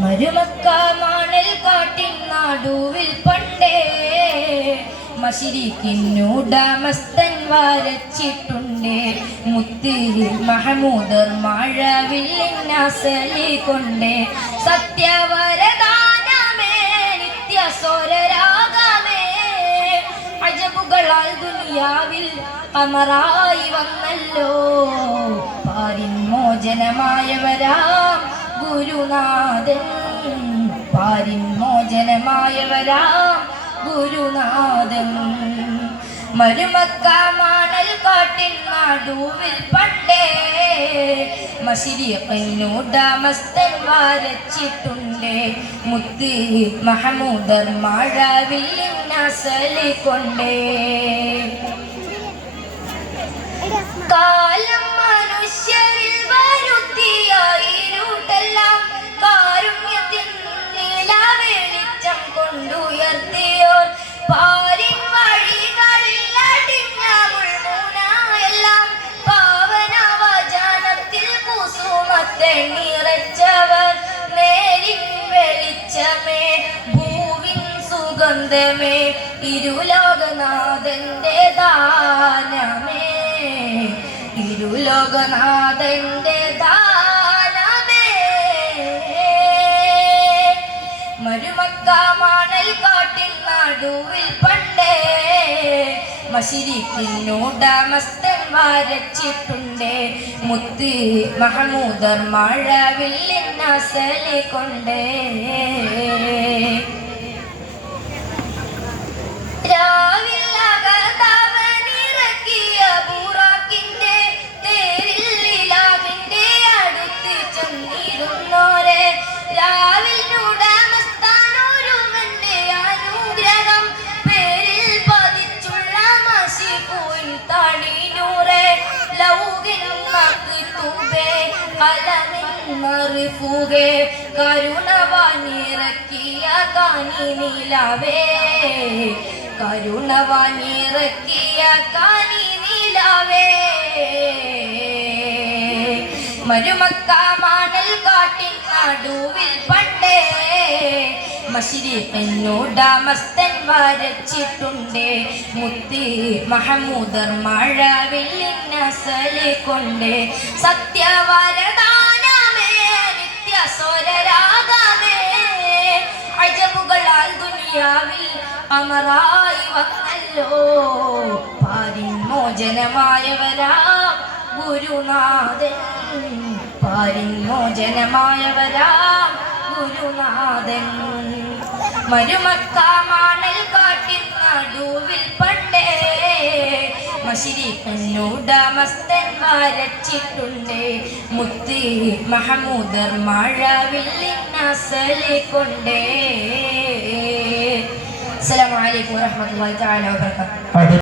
മരുമക്ക മാണൽ കാട്ടിൻ നാടുവിൽ പണ്ടേ മശരിക്കിന്നൂടമസ്തൻ വരച്ചിട്ടുണ്ടേ മുത്ത് മഹമൂദർ മഴവില്ലിനാസലി കൊണ്ടേ സത്യവരദാനമേ നിത്യസ്വരരാഗമേ അജബുകളാൽ ദുനിയാവിൽ കമറായി വന്നല്ലോ പാരിൻ മോചനമായവരാം ഗുരുനാഥൻ പാരിൻ മോചനമായവരാം ഗുരുനാഥൻ മരുമക്ക മാണൽ കാട്ടിൻ നടുവിൽ പണ്ടേ മശരിഖിന്നൂടമസ്തൻ വരച്ചിട്ടുണ്ടേ മുത്ത് മഹമൂദർ മഴവില്ലിനാസലി കൊണ്ടേ കാലം മനുഷ്യരിൽ വരുത്തിയ ഇരുട്ടെല്ലാം കാരുണ്യത്തിൻ നിലവെളിച്ചം കൊണ്ടുയർത്തിയോർ പാരിൻ വഴികളിൽ അടിഞ്ഞ മുൾമുനയെല്ലാം പാവന വചനത്തിൽ കുസുമത്തെ നിറച്ചവർ നേരിൻ വെളിച്ചമേ ഭൂവിൻ സുഗന്ധമേ ഇരുലോകനാഥന്റെ ദാനമേ ഇരുലോകനാഥന്റെ ദാനമേ മരുമക്ക മാണൽ കാട്ടിൻ നടുവിൽ പണ്ടേ മശരിഖിന്നൂടമസ്തൻ വരച്ചിട്ടുണ്ടേ മുത്ത് മഹമൂദർ മഴവില്ലിനാസലി കൊണ്ടേ കരുണവാനിറക്കിയ കാനിനിലാവേ കരുണവാനിറക്കിയ കാനിനിലാവേ മരുമക്ക മാണൽ കാട്ടിൻ നടുവിൽ പണ്ടേ മശരിഖിന്നൂടമസ്തൻ വരച്ചിട്ടുണ്ടേ മുത്ത് മഹമൂദർ മഴവില്ലിനാസലി കൊണ്ടേ സത്യവരദാനമേ നിത്യസ്വരരാഗമേ അജബുകളാൽ ദുനിയാവിൽ അമറായി വന്നല്ലോ പാരിൻ മോചനമായവരാം ഗുരുനാഥൻ പാരിൻ മോചനമായവരാം ഗുരുനാഥൻ മരുമക്ക മാണൽ കാട്ടിൻ നടുവിൽ പണ്ടേ മശരിഖിന്നൂടമസ്തൻ വരച്ചിട്ടുണ്ടേ മുത്ത് മഹമൂദർ മഴവില്ലിനാസലി കൊണ്ടേ. അസ്സലാമു അലൈക്കും വറഹ്മത്തുള്ളാഹി തആല വബറകാതുഹു.